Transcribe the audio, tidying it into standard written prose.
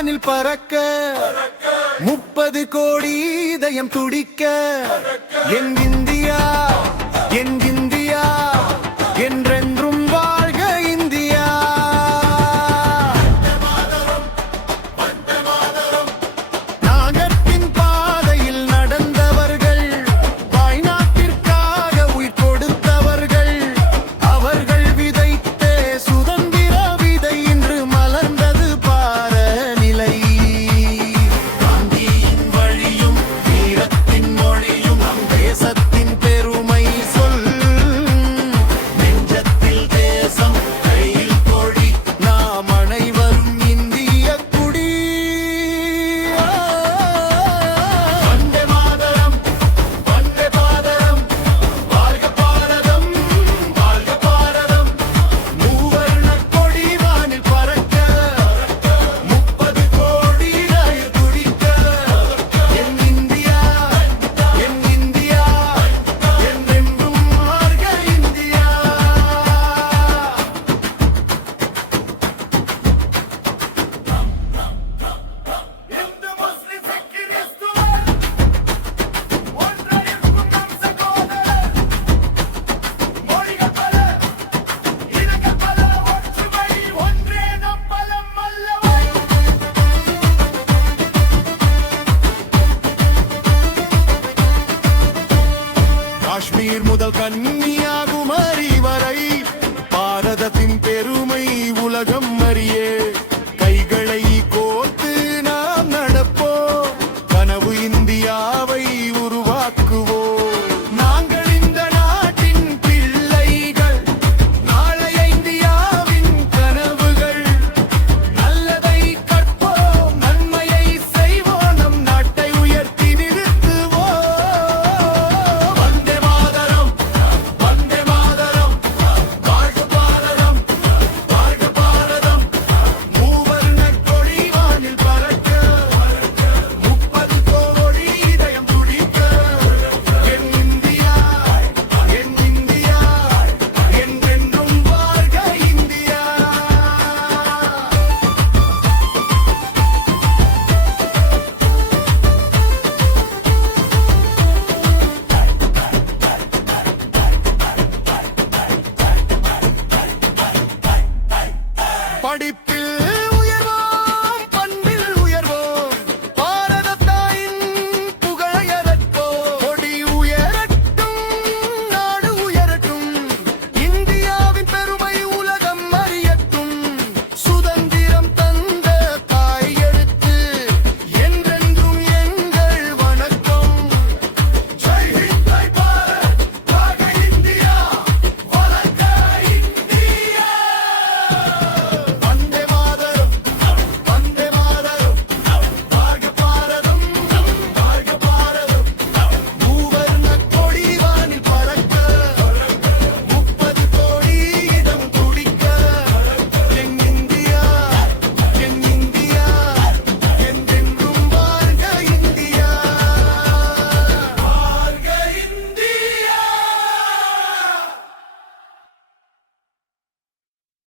வானில் பறக்க 30 கோடி இதயம் துடிக்க என் இந்தியா என் இந்தியா என்றென்றும் வாழ்க இந்தியா. நாகத்தின் பாதையில் நடந்தவர்கள், வாய்நாட்டிற்காக உயிர் கொடுத்தவர்கள், அவர்கள் விதைத்த சுதந்திர விதை இன்று மலர்ந்தது பார நிலை. காந்தியின் வழியும் வீரத்தின் மொழியும் நம் தேசத்தின் பெருமை சொல். நெஞ்சத்தில் தேசம், கையில் கொடி, நாம் அனைவரும் இந்திய குடி. வந்தே மாதரம், வந்தே மாதரம், வாழ்க பாரதம், வாழ்க பாரதம். மூவர்ணக் கொடி வானில் பறக்க 30 கோடி ரயில் துடிக்க என் இந்தியா என்றென்றும் வாழ்க இந்தியா. இந்து முஸ்லிம் கிறிஸ்துவர் ஒன்றாயிருக்கும் நம் சகோதரர். மொழிகள் பல, இனங்கள் பல, ஒற்றுமை ஒன்றே நம் பலம் அல்லவா. காஷ்மீர் முதல் கன்னியாகுமரி